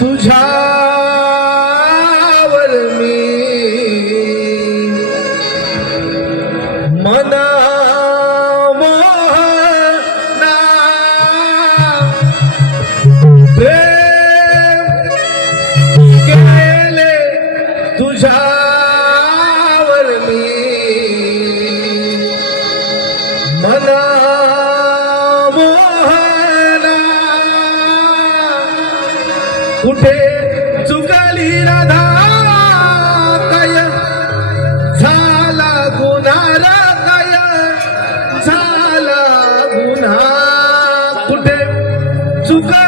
तुझ्यावर मी मना केले तुझ्यावर मी मना कुठे चुकली राधा काय? झाला गुन्हार काय? झाला गुन्हा. कुठे? चुकली